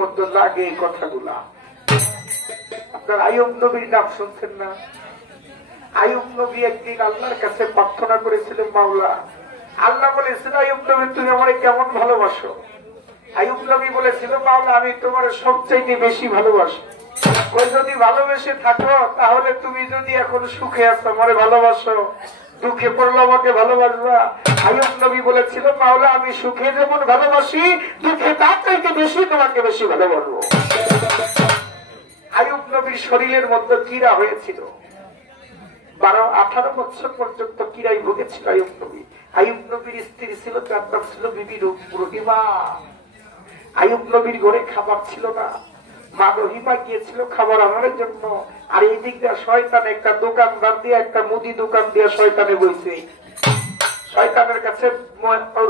মধ্যে লাগে এই কথাগুলা। আপনার আইয়ুব নবীর নাম শুনছেন না? আইয়ুব নবী একদিন আল্লাহর কাছে প্রার্থনা করেছিলেন, মাওলা, আল্লাহ বলেছিল আইয়ুব নবী তুমি আমারে কেমন ভালোবাসো? আইয়ুব নবী বলেছিল, মাওলা আমি তোমার সবচাইতে বেশি ভালোবাসি। ওই যদি ভালোবেসে থাকো তাহলে তুমি যদি এখন সুখে আছো আমারে ভালোবাসো, দুঃখে পড়লো আমাকে ভালোবাসবা। আইয়ুব নবী বলেছিল, মাওলা আমি সুখে যেমন ভালোবাসি দুঃখে তার চাইতে বেশি তোমাকে বেশি ভালোবাসবো। আইয়ুব নবীর শরীরের মধ্যে কীড়া হয়েছিল, 12-18 বছর পর্যন্ত কীড়াই ভুগেছিল আইয়ুব নবী। আইয়ুব নবীর স্ত্রী ছিল, তার নাম ছিল বিবি রহিমা। আইয়ুব নবীর ঘরে খাবার ছিল না, মা রহিমা গিয়েছিল খাবার আনার জন্য। আর এই দিক দিয়ে শয়তান একটা দোকানদার দিয়ে, একটা মুদি দোকান দিয়ে শয়তানে বইছে। শয়তানের কাছে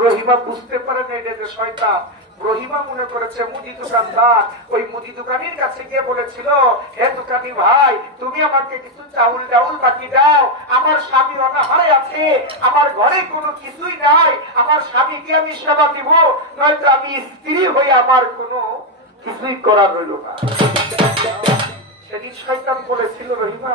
রহিমা বুঝতে পারে না এটা যে শয়তান। রহিমা মনে করেছে মুদি দোকানদার। ওই মুদি দোকানির কাছে গিয়ে বলেছিল, হে দোকানি ভাই, তুমি আমাকে কিছু চাউল ডাউল বাকি দাও, আমার স্বামী অনাহারে আছে, আমার ঘরে কোনো কিছুই নাই, আমার স্বামীকে আমি সেবা দিব, নয়তো আমি স্ত্রী হয়ে আমার কোনো কিছুই করার রইল না। সেদিন শয়তান বলেছিল, রহিমা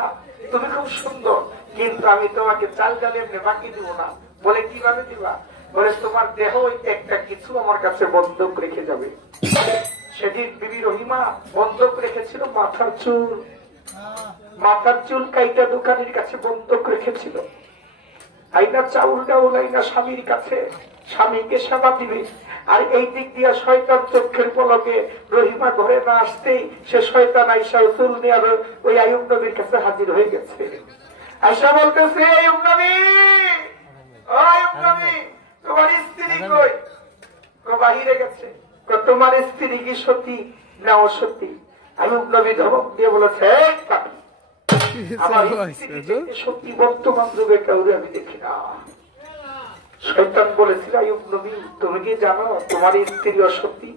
তুমি খুব সুন্দর, কিন্তু আমি তোমাকে চাল ডাল এমনি বাকি দিব না। বলে কিভাবে দিবা? বলে তোমার দেহ একটা কিছু আমার কাছে বন্ধক রেখে যাবে। সেদিন বিবি রহিমা বন্ধক রেখেছিল মাথার চুল। মাথার চুল কাইটা দোকানের কাছে বন্ধক রেখেছিল। আইনা চাউল ডাউল আইনা স্বামীর কাছে, স্বামীকে সেবা দিবে। আর এই দিক দিয়ে শয়তান চোখের পলকে রহিমা ঘরে না আসতেই সে শয়তান আইসা চুল নিয়ে ওই আইয়ুব নবীর কাছে হাজির হয়ে গেছে। আইসা বলতেছে, আইয়ুব নবী, ও আইয়ুব নবী, তোমার স্ত্রী কই? বাহিরে গেছে। তোমার স্ত্রী কি সতী না অসতী? আইয়ুব নবী ধমক দিয়ে বলেছে, আমার স্ত্রী সত্যি বর্তমান যুগে কাউরে আমি দেখি না। শয়তান বলেছিল, আইয়ুব নবী তুমি কি জানো তোমার স্ত্রী অসতী?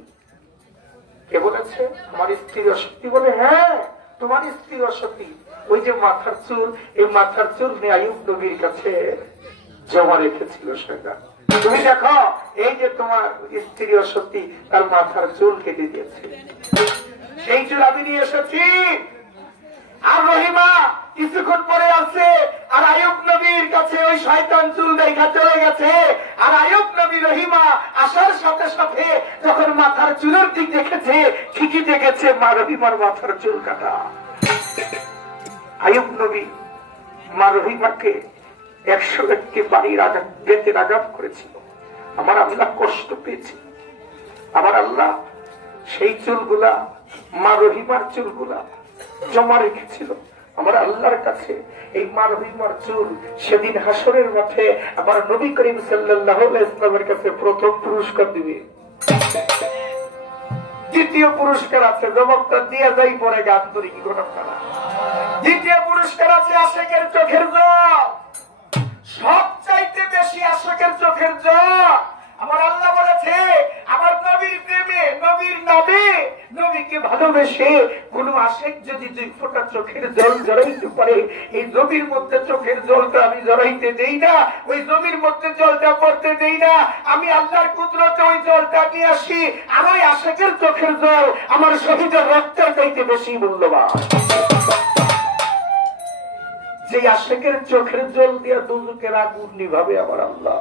কে বলেছে আমার স্ত্রী অসতী? বলে হ্যাঁ তোমার স্ত্রী অসতী। ওই যে মাথার চুল, এই মাথার চুল নিয়ে আইয়ুব নবীর কাছে জমা রেখেছিল শয়তান। তুমি দেখো এই যে তোমার স্ত্রী অসতী, তার মাথার চুল কেটে দিয়েছে, সেই চুল আমি নিয়ে এসেছি। আর রহিমা কিছুক্ষণ পরে আসছে, আর আইয়ুব নবীর কাছে ওই শয়তান চুল দেখা চলে গেছে। আর আইয়ুব নবী রহিমা আসার সাথে সাথে যখন মাথার চুলের দিক দেখেছে, ঠিকই দেখেছে মা রহিমার মাথার চুল কাটা। আইয়ুব নবী মা রহিমাকে 101টি বাড়ির বেতের আঘাত করেছিল। আমার আল্লাহ কষ্ট পেয়েছে। আমার আল্লাহ সেই চুলগুলা, মা রহিমার চুলগুলা জমা রেখেছিল আমার আল্লাহর কাছে। এই মা রহিমার চুল সেদিন হাসরের মাঠে আমার নবী করিম সাল্লাল্লাহু আলাইহি ওয়াসাল্লামের কাছে প্রথম পুরস্কার দিবে। দ্বিতীয় পুরস্কার আছে, জবাবটা দিয়ে যাই পরে গান ধরি কি ঘটনা। দ্বিতীয় পুরস্কার আছে আশেকের চোখের জল। সবচাইতে বেশি আশেকের চোখের জল। আমার আল্লাহ বলেছে, আমার নবীর প্রেমে, নবীর নামে, নবীকে ভালোবেসে কোন আশেক যদি 2 ফোঁটা চোখের জল জড়াইতে পারে, এই জমির মধ্যে চোখের জলটা আমি জড়াইতে দেই না, ওই জমির মধ্যে জলটা পড়তে দেই না। আমি আল্লাহর কুদরতে ওই জলটা নিয়ে আসি। আর ওই আশেকের চোখের জল আমার শহীদের রক্তের চাইতে বেশি মূল্যবান। যে আশেকের চোখের জল দিয়ে দুজকের আগুন নিভাবে আমার আল্লাহ,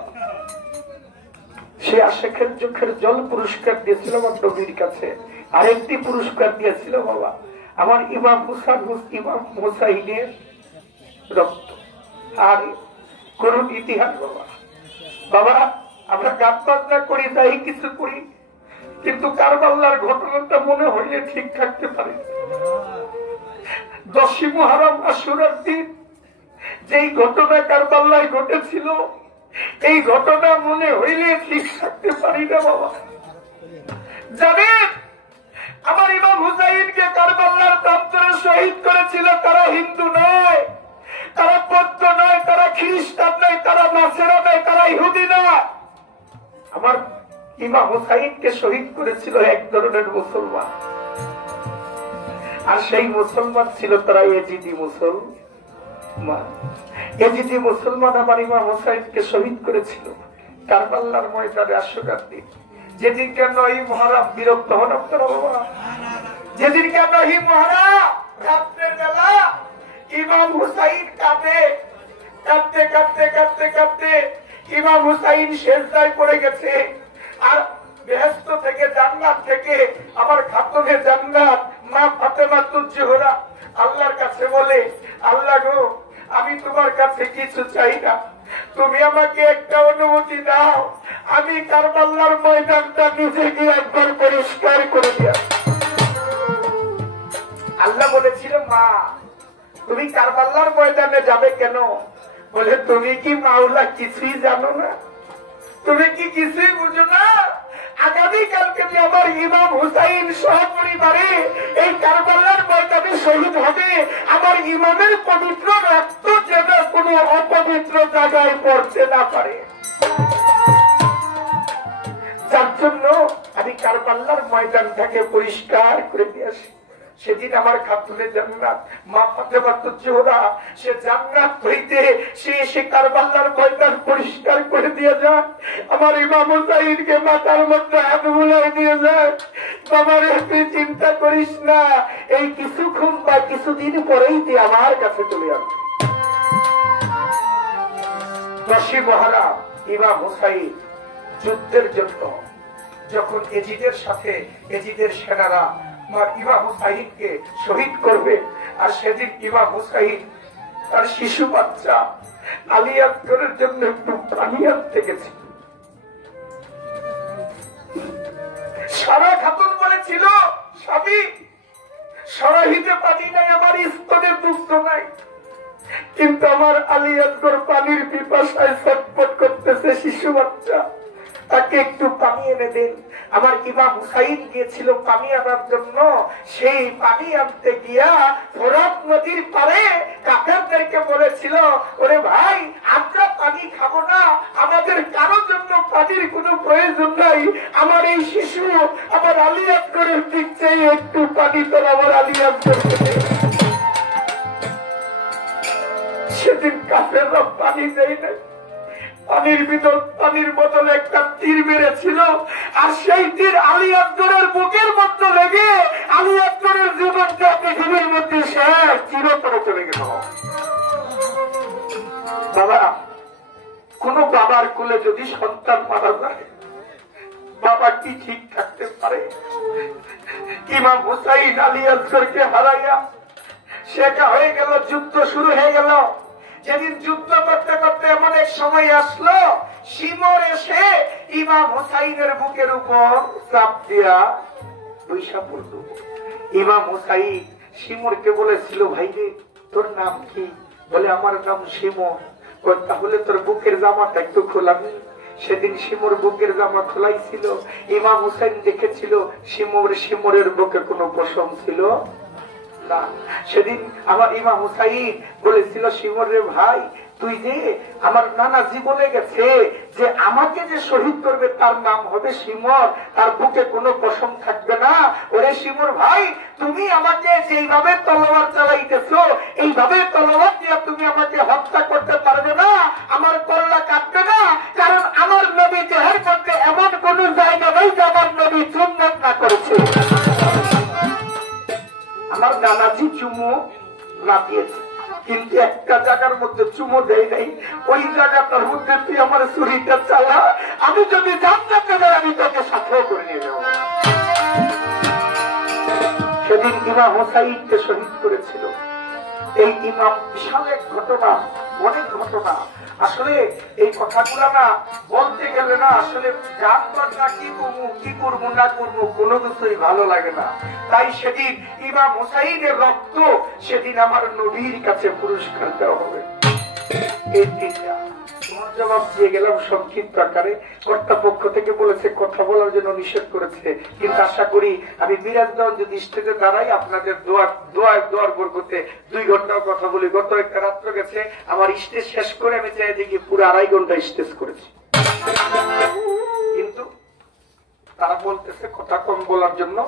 সে আশেকের চোখের জল পুরস্কার দিয়েছিল আমার নবীর কাছে। আরেকটি পুরস্কার দিয়েছিল বাবা আমার ইমাম হুসাইনের রক্ত। আর করুন ইতিহাস বাবা, বাবা আমরা গান বাজনা করি, যাই কিছু করি, কিন্তু কারবালার ঘটনাটা মনে হইলে ঠিক থাকতে পারে। 10ই মুহররম আশুরার দিন যেই ঘটনা কারবালায় ঘটেছিল, এই ঘটনা মনে হইলে ঠিক থাকতে পারি না বাবা। জানেন আমার ইমাম হুসাইনকে কারবালার প্রান্তরে শহীদ করেছিল তারা হিন্দু নয়, তারা বৌদ্ধ নয়, তারা খ্রিস্টান নয়, তারা নাসেরা নয়, তারা ইহুদি নয়। আমার ইমাম হুসাইনকে শহীদ করেছিল এক ধরনের মুসলমান। আর সেই মুসলমান ছিল তারা এজিদি মুসলমান। এজিদি মুসলমান আমার ইমাম হুসাইনকে শহীদ করেছিল কারবালার ময়দানে আশুরার দিন। যেদিনকে 9ই মুহররম বিরক্ত হন আপনারা বাবা, যেদিনকে আমরা মহারা রাত্রের বেলা ইমাম হুসাইন কাঁদে, কাঁদতে কাঁদতে কাঁদতে কাঁদতে ইমাম হুসাইন সেজদায় পড়ে গেছে। আর বেহেশত থেকে জান্নাত থেকে আমার খাতুনে জান্নাত মা ফাতেমা তুজ-জোহরা আল্লাহর কাছে বলে, আল্লাহ গো, আমি তোমার কাছে কিছু চাই না, তুমি আমাকে একটা অনুমতি দাও, আমি কারবালার ময়দানটা নিজে গিয়ে একবার পরিষ্কার করে দিয়া। আল্লাহ বলেছিল, মা তুমি কারবালার ময়দানে যাবে কেন? বলে, তুমি কি মাওলা কিছুই জানো না? তুমি কি কিছুই বুঝো না? আগামীকালকে যে আমার ইমাম হুসাইন সহপরিবারে এই কারবালার ময়দানে শহীদ হবে, আমার ইমামের পবিত্র রক্ত যেন কোন অপবিত্র জায়গায় পড়তে না পারে, যার জন্য আমি কারবালার ময়দানটাকে পরিষ্কার করে দিয়ে আসি। সেদিন আমার খাতুনে জান্নাত মা ফাতেমা তুজ-জোহরা সে জান্নাত হইতে সে কারবালার ময়দান পরিষ্কার করে দিয়ে যায়। আমার ইমাম হুসাইনকে মাথার মধ্যে হাত বুলাই দিয়ে যায়, বাবার তুই চিন্তা করিস না, এই কিছুক্ষণ বা কিছুদিন পরেই তুই আমার কাছে চলে আসবি। 10 মুহররম ইমাম হুসাইন যুদ্ধের জন্য যখন এজিদের সাথে এজিদের সেনারা ইমাম হুসাইনকে শহীদ করবে, আর সেদিন ইমাম হুসাইন তার শিশু বাচ্চা আলী আসগরের জন্য একটু পানি আনতে গেছে। সারা খাতুন বলেছিল, স্বামী সরাহিতে পানি নাই, আমার স্তনে দুগ্ধ নাই, কিন্তু আমার আলী আসগর পানির পিপাসায় ছটফট করতেছে, শিশু বাচ্চা, তাকে একটু পানি এনে দেন। আমার ইমাম হুসাইন গিয়েছিল পানি আনার জন্য, সেই পানি আনতে গিয়া ফোরাত নদীর পারে কাফেরদেরকে বলেছিল, ওরে ভাই, আমরা পানি খাবো না, আমাদের কারোর জন্য পানির কোনো প্রয়োজন নাই, আমার এই শিশু আমার আলী আসগরের দিক চেয়ে একটু পানি তোর আমার আলী আসগরকে দে। সেদিন কাফেররা পানি দেয় নাই, পানির বদলে একটা তীর মেরেছিল, আর সেই তীর আলী আসগরের বুকের মধ্যে লেগে আলী আসগরের জীবনটা পৃথিবীর মধ্যে শেষ, চিরতরে চলে গেল। বাবা, কোন বাবার কোলে যদি সন্তান মারা যায়, বাবা কি ঠিক থাকতে পারে? ইমাম হুসাইন আলী আসগরকে হারাইয়া শেখা হয়ে গেল, যুদ্ধ শুরু হয়ে গেল। যেদিন যুদ্ধ করতে করতে এমন এক সময় আসলো, শিমর এসে ইমাম হুসাইনের বুকের উপর চাপ দিয়া বৈশা পড়ল। ইমাম হুসাইন শিমরকে বলেছিল, ভাই রে, তোর নাম কি? বলে, আমার নাম শিমর। তাহলে তোর বুকের জামাটা একটু খোলাবি। সেদিন শিমর বুকের জামা খোলাইছিল। ইমাম হুসাইন দেখেছিল শিমরের বুকে কোনো পশম ছিল না। সেদিন আমার ইমাম হুসাইন বলেছিল, শিমর রে ভাই, তুই যে আমার নানাজি বলে গেছে যে আমাকে যে শহীদ করবে তার নাম হবে শিমর, তার বুকে কোনো পশম থাকবে না। ওরে শিমর ভাই, তুমি আমাকে যেইভাবে তলোয়ার চালাইতেছো, এইভাবে তলোয়ার দিয়ে তুমি আমাকে হত্যা করতে পারবে না, আমার কল্লা কাটবে না, কারণ আমার নবী দেহের মধ্যে এমন কোন জায়গা নেই যে আমার নবী সুন্নাত না করেছে। আমার নানাজি চুমু না দিয়েছে, কিন্তু একটা জায়গার মধ্যে চুমু দেয় নাই, ওই জায়গাটার মধ্যে তুই আমার ছুরিটা চালা, আমি যদি জান্নাতে যাই আমি তোকে সাথেও করে নিয়ে যাবো। সেদিন ইমাম হুসাইনকে শহীদ করেছিল। এই ইমাম বিশাল এক ঘটনা, অনেক ঘটনা। আসলে এই কথাগুলো না বলতে গেলে না, আসলে গান বাজনা কি করবো না করবো কোনো কিছুই ভালো লাগে না। তাই সেদিন ইমাম হুসাইনের রক্ত সেদিন আমার নবীর কাছে পুরস্কার দেওয়া হবে। এই তিনটা জবাব দিয়ে গেলাম সংক্ষিপ্ত আকারে। কর্তাপক্ষ থেকে বলেছে কথা বলার জন্য নিষেধ করেছে, কিন্তু আশা করি আমি বিরাজমান যদি স্টেজে দাঁড়াই আপনাদের দোয়ার বরকতে 2 ঘন্টাও কথা বলি। গত একটা রাত্র গেছে আমার স্টেজ শেষ করে আমি চাই দেখি পুরো 2.5 ঘন্টা স্টেজ করেছি, কিন্তু তারা বলতেছে কথা কম বলার জন্য,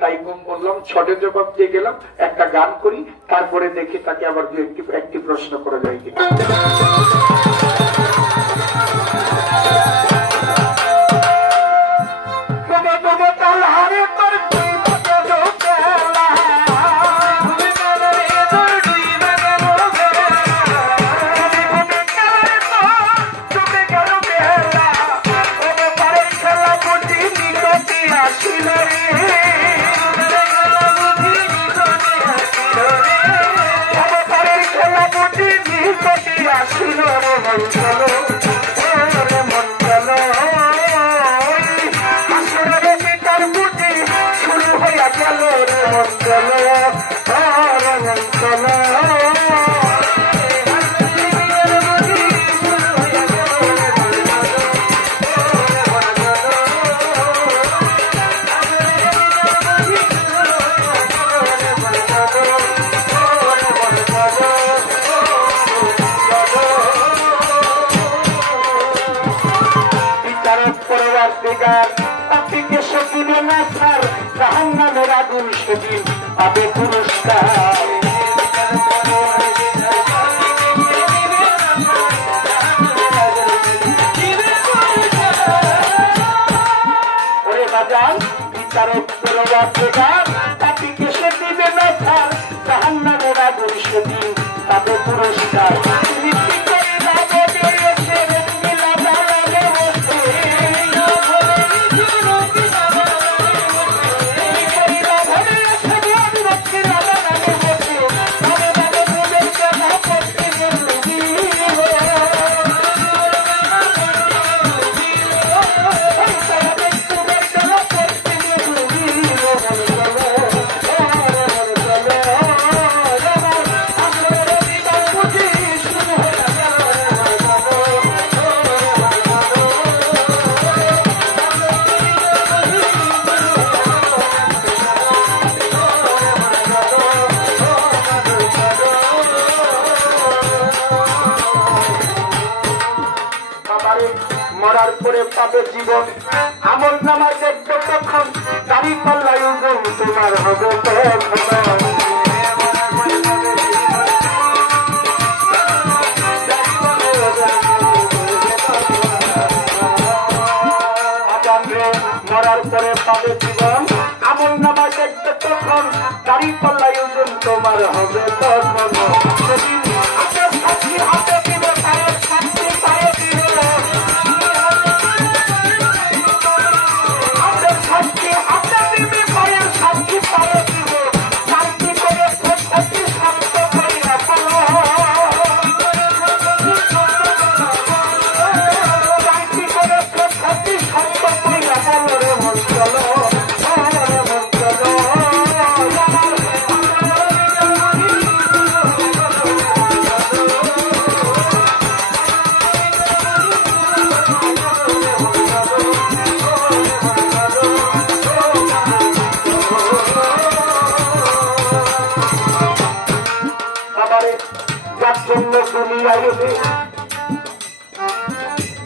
তাই কম বললাম। ছটে জবাব দিয়ে গেলাম, একটা গান করি, তারপরে দেখি তাকে আবার একটি প্রশ্ন করা যায় কিনা। তোমরা হইয়া গেল রে মন্ডল মন্ডল আপনি সকিবে না স্যার জাহান্নামের আগুন সেদিন পাবে পুরস্কার ওরে বাজার বিচারক পরবাসীগার আপনি সে দিবে না স্যার জাহান্নামের আগুন সেদিন পাবে পুরস্কার মরার পরে পাবে জীবন আমল নামা দেখবে তখন দাড়ি পাল্লাই ওজন তোমার হবে মরার পরে পাবে জীবন আমল নামা দেখবে তখন দাড়ি পাল্লাই ওজন তোমার হবে তখন হাতে দিবে পায়ের শান্তি পায়ে দিবে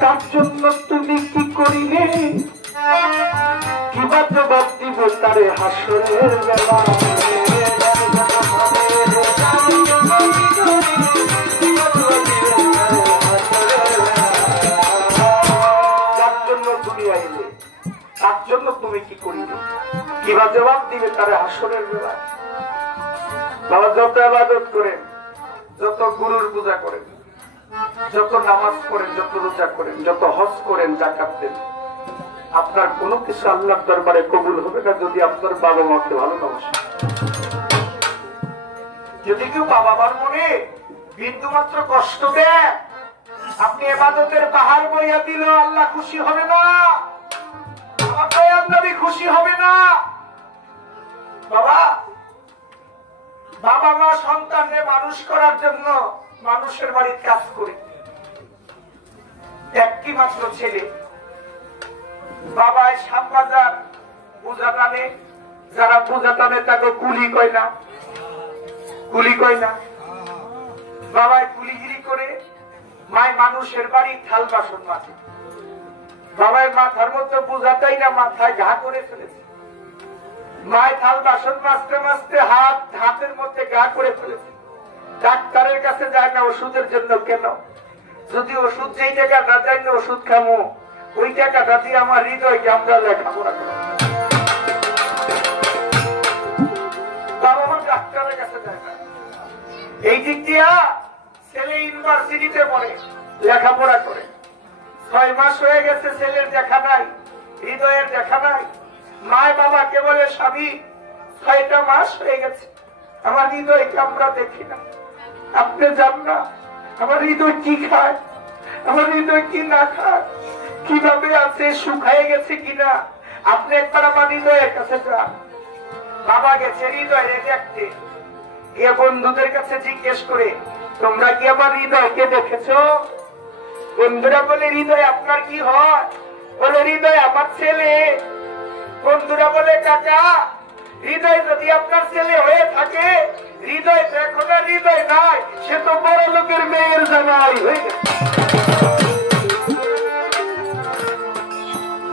তার জন্য তুমি কি করিলে কিবা জবাব দিব তারে হাসরের বেলা তার জন্য তুমি আইলে তার জন্য তুমি কি করিলে কিবা জবাব দিবে তারে হাসরের বেলা বাবা যত ইবাদত করেন যত গুরুর পূজা করেন যত নামাজ পড়েন যত রোজা করেন যত হজ করেন যাকাত দেন আপনার কোনো কিছু আল্লাহর দরবারে কবুল হবে না যদি আপনার বাবা মাকে ভালো না বাসেন যদি কেউ বাবা মার মনে বিন্দু মাত্র কষ্ট দেয় আপনি ইবাদতের পাহাড় বইয়া দিল আল্লাহ খুশি হবে না নবী খুশি হবে না বাবা বাবা মা সন্তানকে মানুষ করার জন্য মানুষের বাড়ির কাজ করে একটি মাত্র ছেলে বাবায় শ্যামবাজার পূজা টানে যারা পূজা টানে তাকে কুলি কয় না বাবায় কুলিগিরি করে মায় মানুষের বাড়ি থাল বাসন মাঝে বাবায় মাথার মধ্যে পূজাটাই না মাথায় ঘা করে ফেলেছে মায় থাল বাসন মাজতে মাজতে হাতের মধ্যে ঘা করে ফেলেছে ডাক্তারের কাছে যায় না ওষুধের জন্য কেন যদি ওষুধ যেই টাকাটা যায় না ওষুধ খামো ওই টাকাটা দিয়ে আমার হৃদয়কে আমরা লেখাপড়া করবো বাবা মা ডাক্তারের কাছে যায় না এই দিক দিয়া ছেলে ইউনিভার্সিটিতে পড়ে লেখাপড়া করে 6 মাস হয়ে গেছে ছেলের দেখা নাই হৃদয়ের দেখা নাই মায় বাবাকে বলে স্বামী 6টা মাস হয়ে গেছে আমার হৃদয়কে আমরা দেখি না আপনি যান না আমার হৃদয় কি খায় আমার হৃদয় কি না খায় কিভাবে আছে শুকায় গেছে কিনা আপনি একবার আমার হৃদয়ের কাছে যান বাবা গেছে হৃদয়ে দেখতে, গিয়ে বন্ধুদের কাছে জিজ্ঞেস করে, তোমরা কি আমার হৃদয়কে দেখেছো? বন্ধুরা বলে, হৃদয় আপনার কি হয়? বলে, হৃদয় আমার ছেলে। বন্ধুরা বলে, কাকা হৃদয় যদি আপনার ছেলে হয়ে থাকে, হৃদয় তো এখন আর হৃদয় নাই, সে তো বড় লোকের মেয়ের জামাই হয়ে গেছে।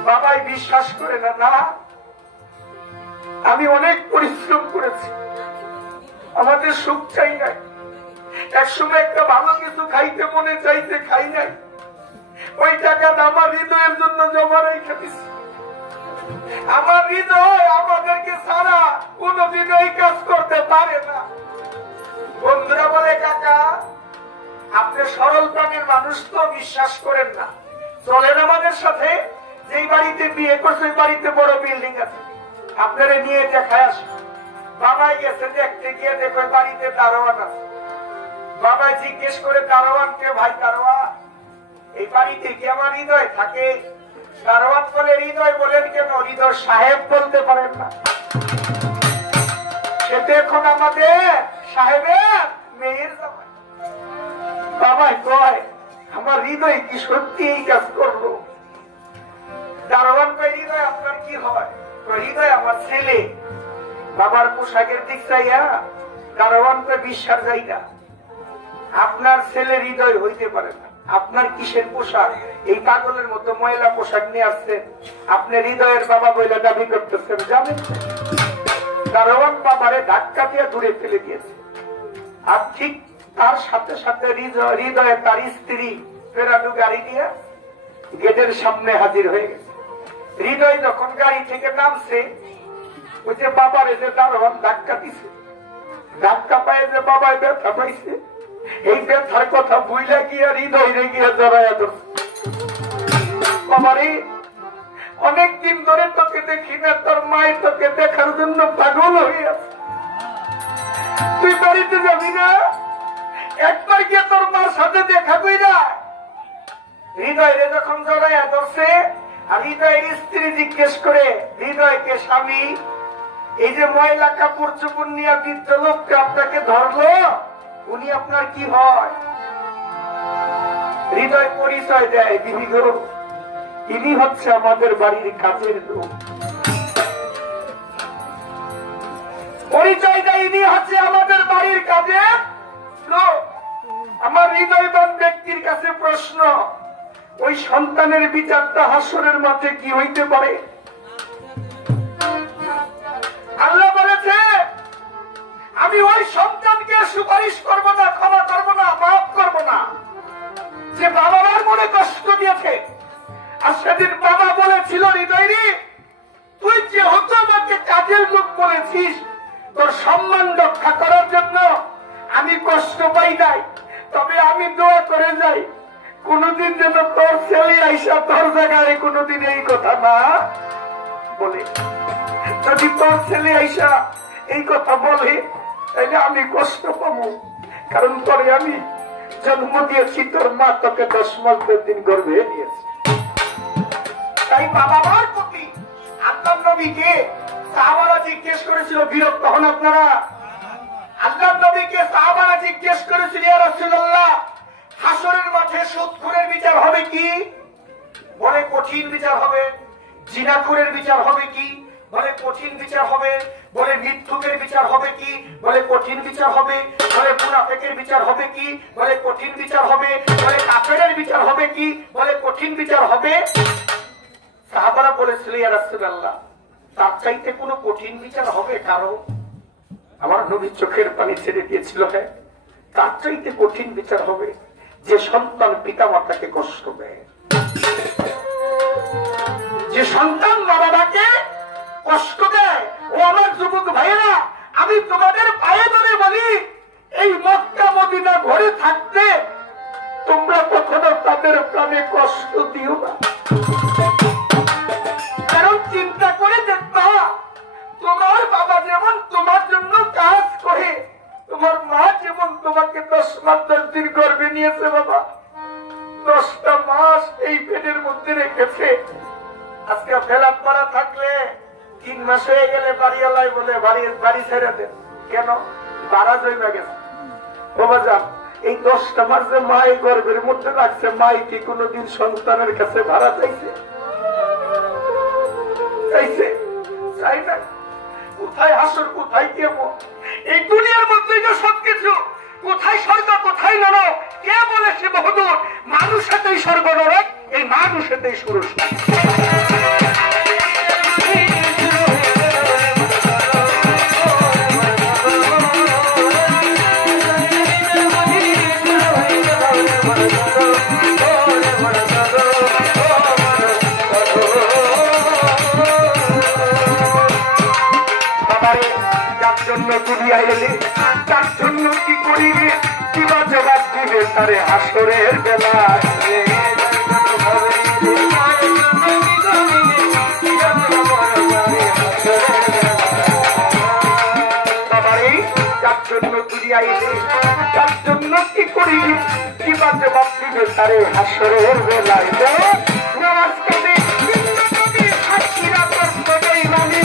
বাবাই বিশ্বাস করে না, না আমি অনেক পরিশ্রম করেছি, আমাদের সুখ চাই নাই, একসময় একটা ভালো কিছু খাইতে মনে চাইতে খাই নাই, ওই টাকাটা আমার হৃদয়ের জন্য জমা রেখে দিছি। আমার হৃদয় আমাদেরকে ছাড়া কোনদিন এই কাজ করতে পারে না। বন্ধুরা বলে, কাকা আপনি সরল প্রাণীর মানুষ তো বিশ্বাস করেন না, চলেন আমাদের সাথে, যেই বাড়িতে বিয়ে করছে ওই বাড়িতে বড় বিল্ডিং আছে, আপনারা নিয়ে দেখায় আসুন। বাবাই গেছে দেখতে, গিয়ে দেখো বাড়িতে দারোয়ান আছে। বাবাই জিজ্ঞেস করে দারোয়ানকে, ভাই দারোয়ান এই বাড়িতে কি আমার হৃদয় থাকে? দারোয়ান বলে, হৃদয় বলেন কেন? হৃদয় সাহেব বলতে পারেন না, সে তো এখন আমাদের সাহেবের মেয়ের জামাই। বাবাই কয়, আমার হৃদয় কি সত্যি এই কাজ করলো? দারোয়ান কয়, হৃদয় আপনার কি হয়? হৃদয় আমার ছেলে। বাবার পোশাকের দিক চাইয়া দারোয়ান কয়, বিশ্বাস জায়গা আপনার ছেলে হৃদয় হইতে পারে না, আপনার কিসের পোশাক? এই পাগলের মতো ময়লা পোশাক নিয়ে আসছেন, আপনি হৃদয়ের বাবা বইলে দাবি করতেছেন, জানেন? দারোয়ান বাবারে ধাক্কা দিয়ে দূরে ফেলে দিয়েছে। আর ঠিক তার সাথে সাথে হৃদয়ে তার স্ত্রী ফেরাডু গাড়ি নিয়ে গেটের সামনে হাজির হয়ে গেছে। হৃদয় যখন গাড়ি থেকে নামছে, ওই যে বাবার যে দারোয়ান ধাক্কা দিছে, ধাক্কা পায়ে যে বাবায় ব্যথা পাইছে, এই ব্যথার কথা বুঝলে গিয়ে হৃদয় গিয়ে জড়াইয়া ধরছে। বাবারে অনেকদিন ধরে তোকে দেখি না, তোর মায়ের তোকে দেখার জন্য পাগল হয়ে আছে, তুই বাড়িতে যাবি না? একবার গিয়ে তোর মার সাথে দেখা কইরা। হৃদয় যখন জড়াইয়া ধরছে, আর হৃদয়ের স্ত্রী জিজ্ঞেস করে, হৃদয়কে স্বামী এই যে ময়লা কাপড় চোপড় নিয়ে বৃদ্ধ লোককে আপনাকে ধরলো, উনি আপনার কি হয়? হৃদয় পরিচয় দেয়, বিবি গো ইনি হচ্ছে আমাদের বাড়ির কাজের লোক। পরিচয় দেয়, ইনি হচ্ছে আমাদের বাড়ির কাজের লোক। আমার হৃদয়বান ব্যক্তির কাছে প্রশ্ন, ওই সন্তানের বিচারটা হাসরের মাঠে কি হইতে পারে? আল্লাহ বলেছে, আমি ওই সন্তানকে সুপারিশ করব না, ক্ষমা করব না, মাফ করব না, যে বাবা মার মনে কষ্ট দিয়েছে। আর সেদিন বাবা বলেছিল, হৃদয় তুই যেহেতু আমাকে কাজের লোক বলেছিস, তোর সম্মান রক্ষা করার জন্য আমি কষ্ট পাই নাই, তবে আমি দোয়া করে যাই কোনদিন যেন তোর ছেলে আইসা তোর জায়গায় কোনদিন এই কথা না বলে। যদি তোর ছেলে আইসা এই কথা বলে, তাহলে আমি কষ্ট পাবো, কারণ তোরে আমি জন্ম দিয়েছি, তোর মা তোকে 10 মাস 10 দিন গর্ভে নিয়েছে। তাই বাবা মার প্রতি আল্লাহ নবীকে সাহাবারা জিজ্ঞেস করেছিল, বিরক্ত হন আপনারা? আল্লাহ নবীকে সাহাবারা জিজ্ঞেস করেছিল, ইয়া রাসূলুল্লাহ হাসরের মাঠে সুদখোরের বিচার হবে কি? বলে কঠিন বিচার হবে। জিনাখোরের বিচার হবে কি? বলে কঠিন বিচার হবে। বলে মিথ্যুকের বিচার হবে কি? বলে কঠিন বিচার হবে। বলে মুনাফিকের বিচার হবে কি? বলে কঠিন বিচার হবে। বলে কাফেরের বিচার হবে কি? বলে কঠিন বিচার হবে। সাহাবারা বলেছিল, ইয়া রাসূলুল্লাহ তার চাইতে কোনো কঠিন বিচার হবে কারো? আমার নবী চোখের পানি ছেড়ে দিয়েছিল, হ্যাঁ তার চাইতে কঠিন বিচার হবে যে সন্তান পিতা মাতাকে কষ্ট দেয়, যে সন্তান মা বাবাকে কষ্ট দেয়। ও আমার যুবক ভাইয়েরা, আমি তোমাদের পায়ে ধরে বলি, এই মক্কা মদিনা ঘরে থাকতে তোমরা কখনো তাদের প্রাণে কষ্ট দিও না। কারণ চিন্তা করে দেখবা, তোমার বাবা যেমন তোমার জন্য কাজ করে, তোমার মা যেমন তোমাকে 10 মাস 10 দিন গর্ভে নিয়েছে, বাবা 10টা মাস এই পেটের মধ্যে রেখেছে। আজকে ফেলাপ করা থাকলে 3 মাস হয়ে গেলে বাড়িওয়ালাই বলে বাড়ি ছেড়ে দেন। কেন? ভাড়া জমা গেছে। বাবা যান, এই 10টা মাস যে মা এই গর্ভের মধ্যে রাখছে, মাই কি কোনোদিন সন্তানের কাছে ভাড়া চাইছে? চাইছে? চাই না। কোথায় হাসর, কোথায় কেমন? এই দুনিয়ার মধ্যেই তো সবকিছু। কোথায় স্বর্গ, কোথায় নরক? কে বলেছে বহুদূর? মানুষেতেই স্বর্গ নরক, এই মানুষেতেই সুরস্কার। যার জন্য দুনিয়া এলে, তার জন্য কি করিবে, কিবা জবাব দিবে তারে হাসরের বেলায়। যার জন্য দুনিয়া এলে, তার জন্য কি করিবে, কিবা জবাব দিবে তারে হাসরের বেলায়। নামাজ কাঁদে সাক্ষীরা প্রশ্নই মানি,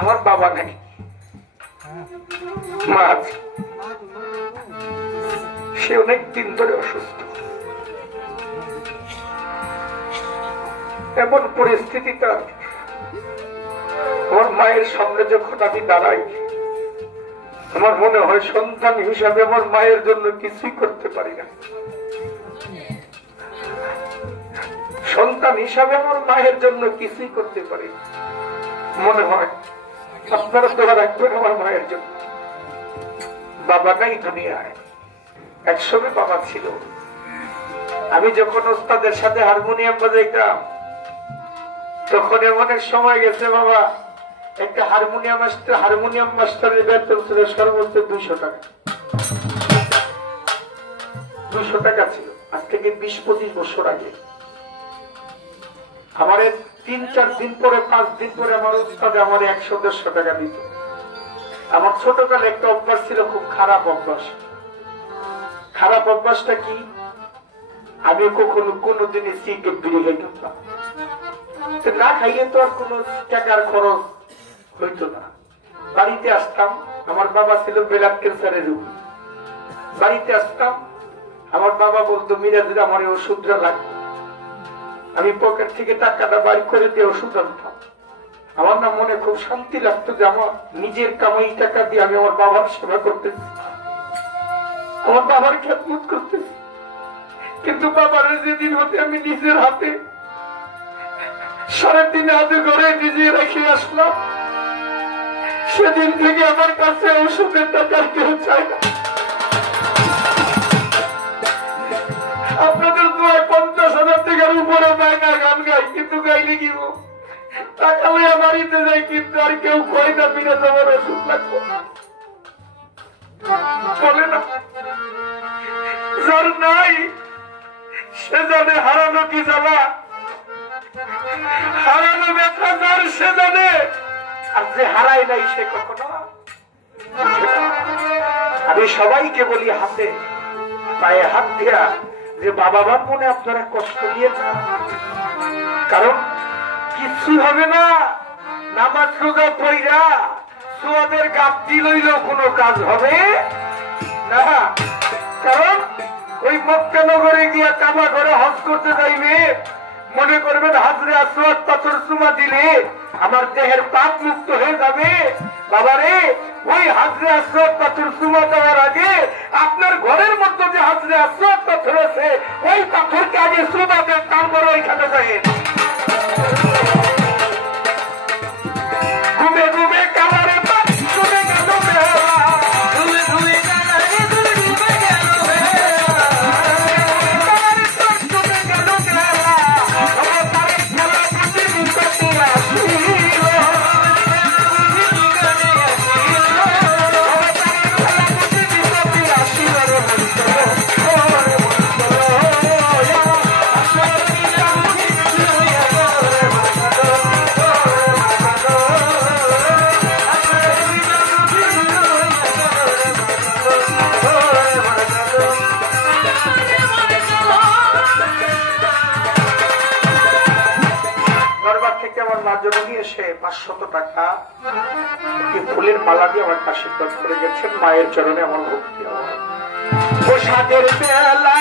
আমার বাবা নাই, মা আছে। সে অনেক দিন ধরে অসুস্থ। এমন পরিস্থিতিটা আমার মায়ের সামনে যখন আমি দাঁড়াই, আমার মনে হয় সন্তান হিসাবে আমার মায়ের জন্য কিছুই করতে পারি না। সন্তান হিসাবে আমার মায়ের জন্য কিছুই করতে পারি না। মনে হয় আপনারা দোয়া রাখবেন আমার মায়ের জন্য। বাবা নাই দুনিয়ায়, একসময় বাবা ছিল। আমি যখন ওস্তাদের সাথে হারমোনিয়াম বাজাইতাম, তখন এমন এক সময় গেছে বাবা, একটা হারমোনিয়াম মাস্টারের বেতন ছিল সর্বোচ্চ 200 টাকা। 200 টাকা ছিল আজ থেকে 20-25 বছর আগে। আমার 3-4 দিন পরে 5 দিন পরে আমার উস্তাদে আমার 100-150 টাকা দিত। আমার ছোটকালে একটা অভ্যাস ছিল, খুব খারাপ অভ্যাস। খারাপ অভ্যাসটা কি? আমি কখনো কোনোদিনই সিগারেট বিড়ি খাইতাম না। না খাইলে তো আর কোন টাকার খরচ হইতো না। বাড়িতে আসতাম, আমার বাবা ছিল ব্লাড ক্যান্সারের রোগী। বাড়িতে আসতাম, আমার বাবা বলতো মিরাজের আমার এই ওষুধটা লাগবে। আমি পকেট থেকে টাকাটা বাইর করে দিয়ে ওষুধ আনতাম। আমার না মনে খুব শান্তি লাগতো যে আমার নিজের কামাই টাকা দিয়ে আমি আমার বাবার সেবা করতেছি, আমার বাবার খেদমত করতেছি। কিন্তু বাবার যেদিন হতে আমি নিজের হাতে 3.5 হাতে করে নিজে রেখে আসলাম, সেদিন থেকে আমার কাছে ওষুধের টাকা কেউ চায় না। আপনাদের 50,000 আমার উপরে বাইনা গান গাই, কিন্তু গাইলে কি টাকালে বাড়িতে যাই, কিন্তু আর কেউ কয় না বিনা তোমার ওষুধ লাগবো বলে না। যার নাই সে জানে হারানো কি জ্বালা, হারানো ব্যথা যার সে জানে, আর যে হারাই নাই সে কখনো। আমি সবাইকে বলি হাতে পায়ে হাত দিয়া যে বাবা মার মনে আপনারা কষ্ট দিয়ে না, কারণ কিছু হবে না। নামাজ রোজা পইরা সোয়াদের গাপ্তি লইলেও কোনো কাজ হবে না, কারণ ওই মক্কা নগরে গিয়া কাবা ঘরে হজ করতে যাইবে, মনে করবেন হাজরে আসওয়াদ পাথর চুমা দিলে আমার দেহের পাপ মুক্ত হয়ে যাবে। বাবারে, ওই হাজরে আসওয়াদ পাথর চুমা দেওয়ার আগে আপনার ঘরের মধ্যে যে হাজরে আসওয়াদ পাথর আছে ওই পাথরকে আগে চুমা দেন, তারপরে ওইখানে যায়। ঘুমে ঘুমে কালারে পাপ ঘুমে গেল ঘুমে ঘুমে এসে 500 টাকা ফুলের মালা দিয়ে আমার আশীর্বাদ করে গেছেন। মায়ের চরণে আমার ভক্তি। প্রসাদের বেলা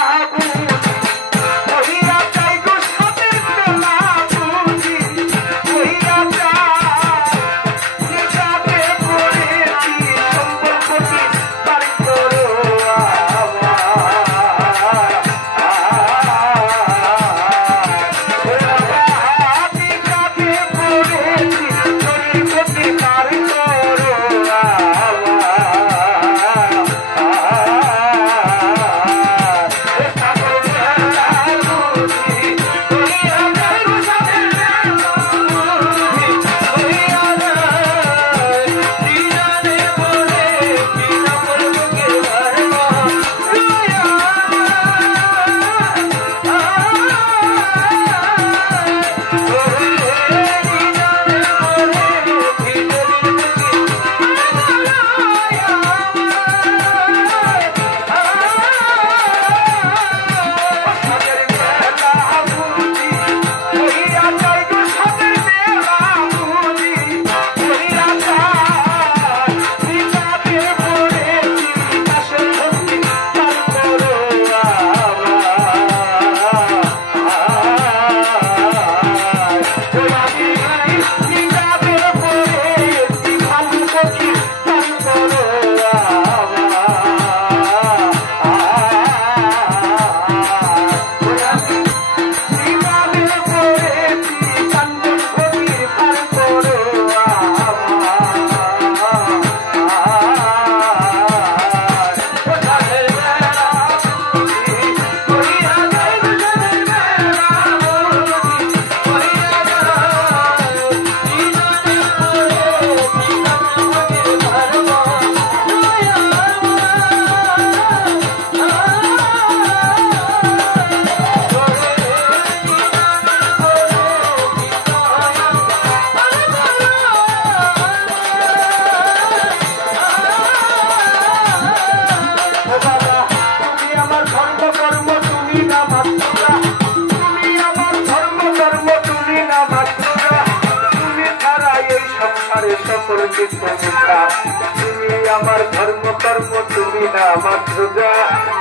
তুমি আমার ধর্ম কর্ম, তুমি না আমার পূজা,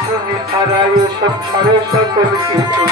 তুমি ছাড়া এ সংসারে সকল কিছু।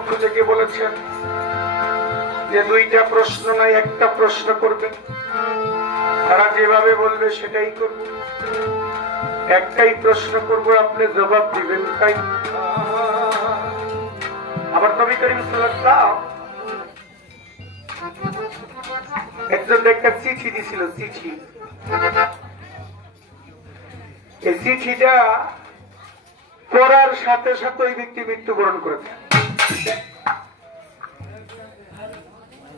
পক্ষ থেকে বলেছেন যে দুইটা প্রশ্ন নয় একটা প্রশ্ন করবেন, তারা যেভাবে বলবে সেটাই করব, একটাই প্রশ্ন করব, আপনি জবাব দিবেন। তাই আবার নবী করিম সাল্লাল্লাহু একজন একটা চিঠি দিছিল, চিঠি। এই চিঠিটা পড়ার সাথে সাথে ওই ব্যক্তি মৃত্যুবরণ করেছে।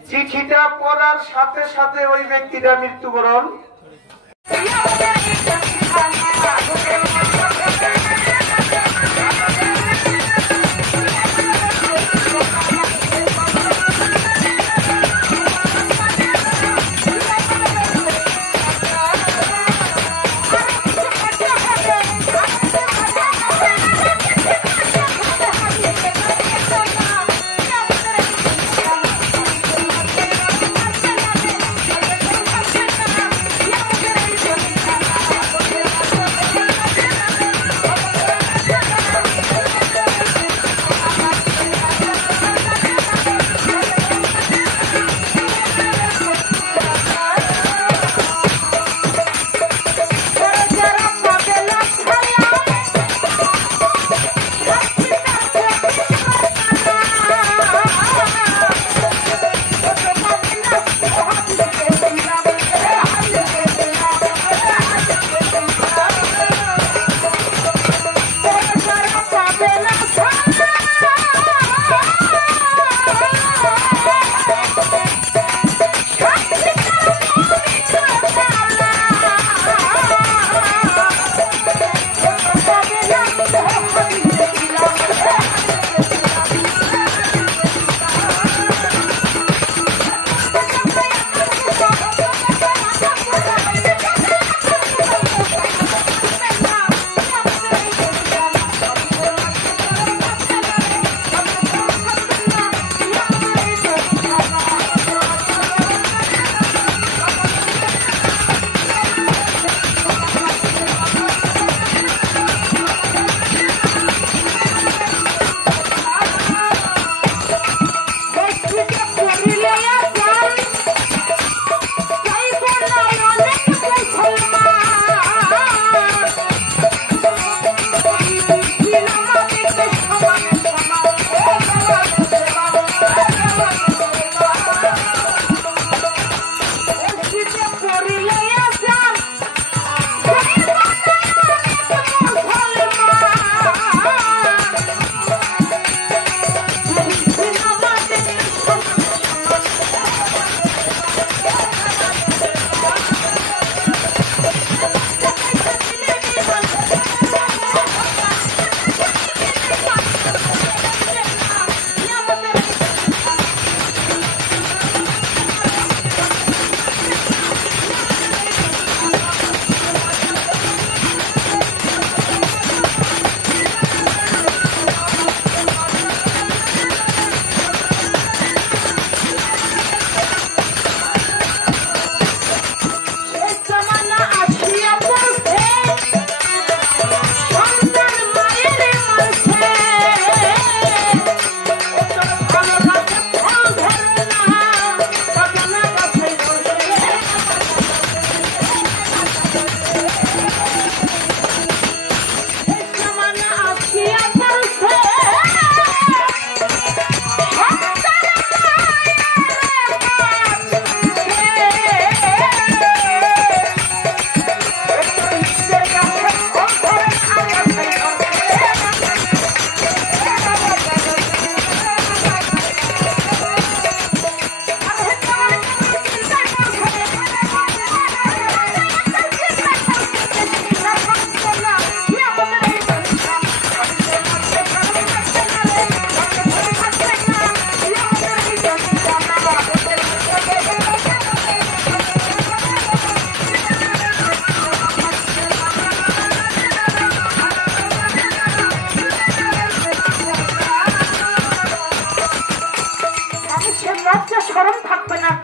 চিঠিটা পড়ার সাথে সাথে ওই ব্যক্তিটা মৃত্যুবরণ।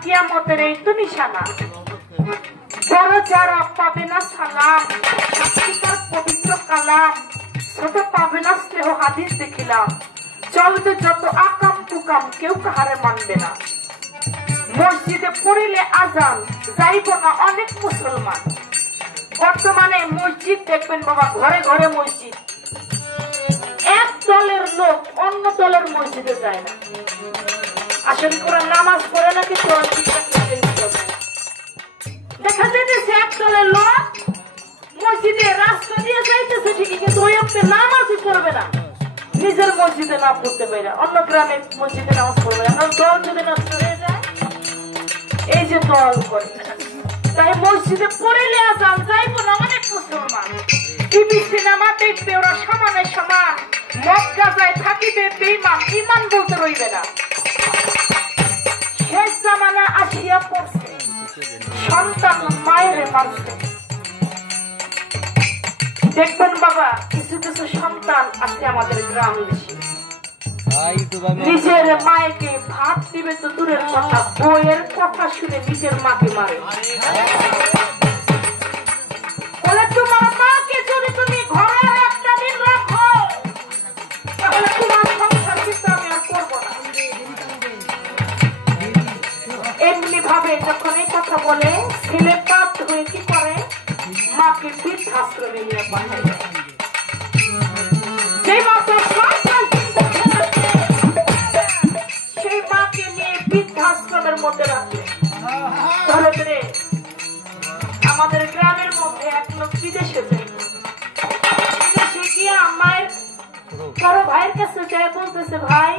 কিয়ামতের এই তো নিশানা। বড় যারা পাবে না সালাম, পবিত্র কালাম, ছোট পাবে না স্নেহ হাদিস দেখিলাম। চলবে যত আকাম কুকাম, কেউ কাহারে মানবে না। মসজিদে পড়িলে আজান, যাইব না অনেক মুসলমান। বর্তমানে মসজিদ দেখবেন বাবা, ঘরে ঘরে মসজিদ। এক দলের লোক অন্য দলের মসজিদে যায় না। আসলে কোরআন নামাজ পড়ে নাকি দেখা যাইতেছে এক দলের লোক মসজিদে রাস্তা দিয়ে যাইতেছে ঠিকই, কিন্তু ওই আপনি নামাজই পড়বে না। নিজের মসজিদে না পড়তে পারে, অন্য গ্রামের মসজিদে নামাজ পড়বে না। কারণ দল যদি নষ্ট হয়ে যায়, এই যে দল করে, তাই মসজিদে পড়িলে আজান, যাইব না অনেক মুসলমান। টিভি সিনেমা দেখবে ওরা সমানে সমান, মদ গাজায় থাকিবে বেঈমান, ঈমান বলতে রইবে না। শেষ জামানা আসিয়া পড়ছে, সন্তান মায়ের মারছে। দেখবেন বাবা, কিছু কিছু সন্তান আছে আমাদের গ্রাম দেশে, নিজের মায়েকে ভাত দিবে তো দূরের কথা, বইয়ের কথা শুনে নিজের মাকে মারে। বলে তোমার মাকে যদি তুমি ঘরে একটা দিন রাখো, তাহলে তোমার সংসার কিন্তু আমি আর করবো না। এমনি ভাবে যখন এই কথা বলে, ছেলে বাধ্য হয়ে কি করে, মাকে বৃদ্ধাশ্রমে নিয়ে পাঠায়। সেই মাকে সেই মাকে নিয়ে বৃদ্ধাশ্রমের মধ্যে রাখে। আমাদের গ্রামের মধ্যে এক লোক বিদেশে যায়, বিদেশে গিয়ে আমার বড় ভাইয়ের কাছে যায়, বলতেছে ভাই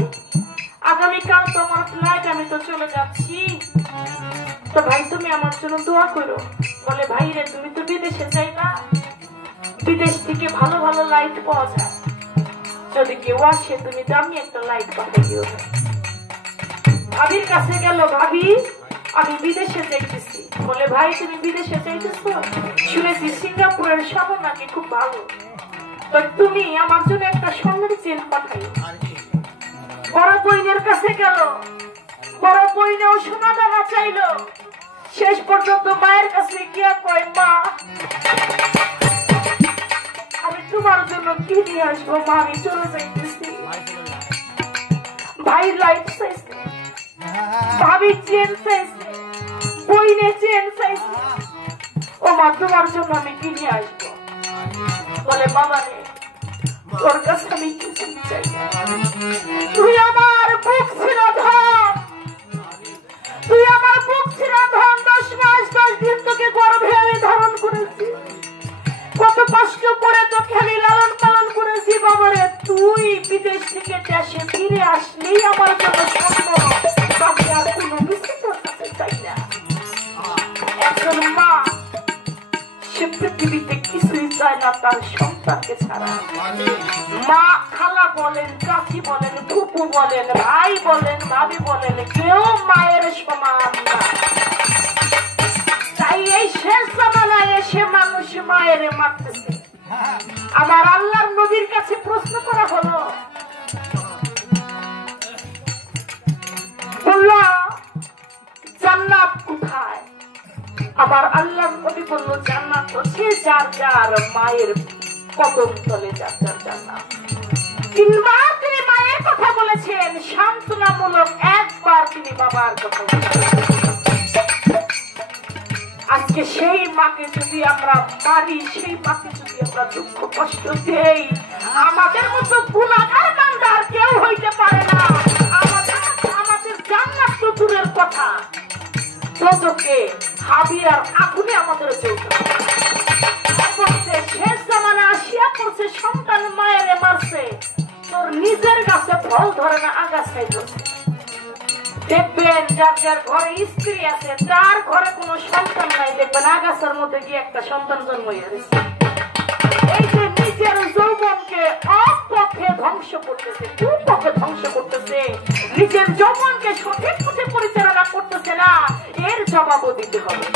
আগামীকাল তো আমার ফ্লাইট, আমি তো চলে যাচ্ছি, তো ভাই তুমি আমার জন্য দোয়া করো। বলে ভাই রে, তুমি তো বিদেশে যাই না, বিদেশ থেকে ভালো ভালো লাইট পাওয়া যায়, যদি কেউ আসে তুমি দামি একটা লাইট পাঠিয়ে দিও। ভাবির কাছে গেল, ভাবি আমি বিদেশে যাইতেছি। বলে ভাই তুমি বিদেশে যাইতেছো, শুনেছি সিঙ্গাপুরের শহর নাকি খুব ভালো, তো তুমি আমার জন্য একটা স্বর্ণের চেন পাঠাই। বড় বইনের কাছে গেল, বড় বইনেও সোনা দানা চাইলো। শেষ পর্যন্ত মায়ের কাছে গিয়া কয়, মা আমি তোমার জন্য কি নিয়ে আসবো, মা আমি চলে যাইতেছি। ভাই লাইট চাইছে, ভাবি চেন চাইছে, বইনে চেন চাইছে, ও মা তোমার জন্য আমি কি নিয়ে আসবো। বলে বাবা রে, তোর কাছে আমি কিছু চাই না, তুই আমার বুক ছিল ধন, তুই আমার বুক ছিল ধন, 10 মাস 10 দিন তোকে গর্ভে আমি ধারণ করেছি, কত কষ্ট করে তোকে আমি লালন পালন করেছি। বাবারে তুই বিদেশ থেকে দেশে ফিরে আসলেই আমার জন্য সম্ভব, আমি আর কোনো কিছু করতে চাই না। একজন মা সে পৃথিবীতে কিছুই চায় না তার সন্তানকে ছাড়া। মা খালা বলেন, চাচি বলেন, ফুপু বলেন, ভাই বলেন, ভাবি বলেন, কেউ মায়ের সমান না। তাই এই শেষ জামানায় এসে মানুষ মায়ের মারতেছে। আমার আল্লাহর নবীর কাছে প্রশ্ন করা হলো, বলল জান্নাত কোথায়? আমার আল্লাহর নবী বলল জান্নাত হচ্ছে যার যার মায়ের কদম তলে যার যার জান্নাত। 3 বার তিনি মায়ের কথা বলেছেন, সান্ত্বনামূলক একবার তিনি বাবার কথা বলেছেন। আজকে সেই মাকে যদি আমরা মারি, সেই মাকে যদি আমরা দুঃখ কষ্ট দেই, আমাদের মতো গুনাহগার বান্দা আর কেউ হইতে পারে না। আমাদের জান্নাত তো দূরের কথা, দোজখে হাবি আর আগুনে আমাদের চলছে। শেষ জামানা আসিয়া পড়ছে, সন্তান মায়ের মারছে, তোর নিজের গাছে ফল ধরে না, আগাছায় ধরছে। দেখবেন যার যার ঘরে স্ত্রী আছে, তার ঘরে কোনো সন্তান নাই, দেখবেন আগাছার মধ্যে গিয়ে একটা সন্তান জন্ম হয়েছে। এই যে নিজের যৌবনকে অপক্ষে ধ্বংস করতেছে, কুপক্ষে ধ্বংস করতেছে, নিজের যৌবনকে সঠিক পথে পরিচালনা করতেছে না, এর জবাবও দিতে হবে।